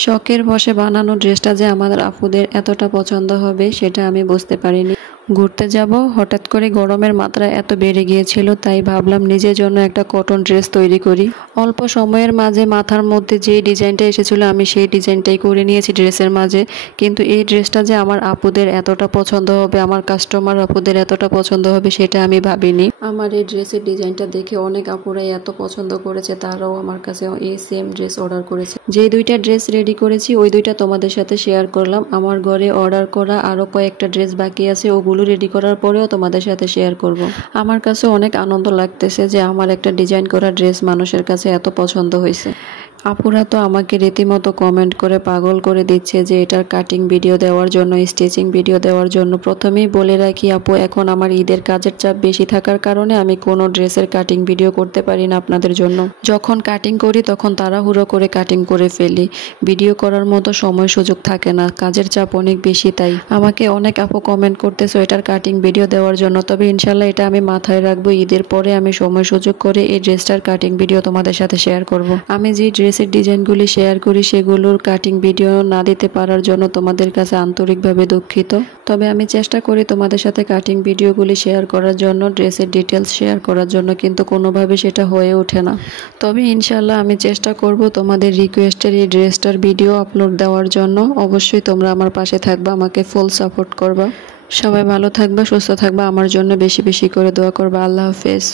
শখের বশে বানানো ড্রেসটা যে আমাদের আপুদের এতটা পছন্দ হবে সেটা আমি বুঝতে পারিনি। ঘুরতে যাব, হঠাৎ করে গরমের মাত্রা এত বেড়ে গিয়েছিল, তাই ভাবলাম নিজের জন্য একটা কটন ড্রেস তৈরি করি। অল্প সময়ের মাঝে মাথার মধ্যে যে ডিজাইনটা এসেছিল আমি সেই ডিজাইনটাই করে নিয়েছি ড্রেসের মাঝে। কিন্তু এই ড্রেসটা যে আমার আপুদের এতটা পছন্দ হবে, আমার কাস্টমার আপুদের এতটা পছন্দ হবে সেটা আমি ভাবিনি। আমার এই ড্রেসের ডিজাইনটা দেখে অনেক আপুরাই এত পছন্দ করেছে, তারাও আমার কাছে এই সেম ড্রেস অর্ডার করেছে। যে দুইটা ড্রেস রেডি করেছি ওই দুইটা তোমাদের সাথে শেয়ার করলাম। আমার ঘরে অর্ডার করা আরো কয়েকটা ড্রেস বাকি আছে, ওগুলো রেডি করার পরেও তোমাদের সাথে শেয়ার করব। আমার কাছে অনেক আনন্দ লাগতেছে যে আমার একটা ডিজাইন করা ড্রেস মানুষের কাছে এত পছন্দ হয়েছে। আপুরা তো আমাকে রীতিমতো কমেন্ট করে পাগল করে দিচ্ছে যে এটার কাটিং ভিডিও দেওয়ার জন্য, স্টিচিং ভিডিও দেওয়ার জন্য। প্রথমেই বলে রাখি আপু, এখন আমার ঈদের কাজের চাপ বেশি থাকার কারণে আমি কোনো ড্রেসের কাটিং ভিডিও করতে পারি না আপনাদের জন্য। যখন কাটিং করি তখন তাড়াহুড়ো করে কাটিং করে ফেলি, ভিডিও করার মতো সময় সুযোগ থাকে না, কাজের চাপ অনেক বেশি। তাই আমাকে অনেক আপু কমেন্ট করতেছো এটার কাটিং ভিডিও দেওয়ার জন্য। তবে ইনশাল্লাহ এটা আমি মাথায় রাখবো, ঈদের পরে আমি সময় সুযোগ করে এই ড্রেসটার কাটিং ভিডিও তোমাদের সাথে শেয়ার করব। আমি যে ড্রেসের ডিজাইনগুলি শেয়ার করি সেগুলোর কাটিং ভিডিও না দিতে পারার জন্য তোমাদের কাছে আন্তরিকভাবে দুঃখিত। তবে আমি চেষ্টা করি তোমাদের সাথে কাটিং ভিডিওগুলি শেয়ার করার জন্য, ড্রেসের ডিটেলস শেয়ার করার জন্য, কিন্তু কোনোভাবে সেটা হয়ে ওঠে না। তবে ইনশাল্লাহ আমি চেষ্টা করব তোমাদের রিকোয়েস্টের এই ড্রেসটার ভিডিও আপলোড দেওয়ার জন্য। অবশ্যই তোমরা আমার পাশে থাকবা, আমাকে ফুল সাপোর্ট করবা। সবাই ভালো থাকবা, সুস্থ থাকবা, আমার জন্য বেশি বেশি করে দোয়া করবা। আল্লাহ হাফেজ।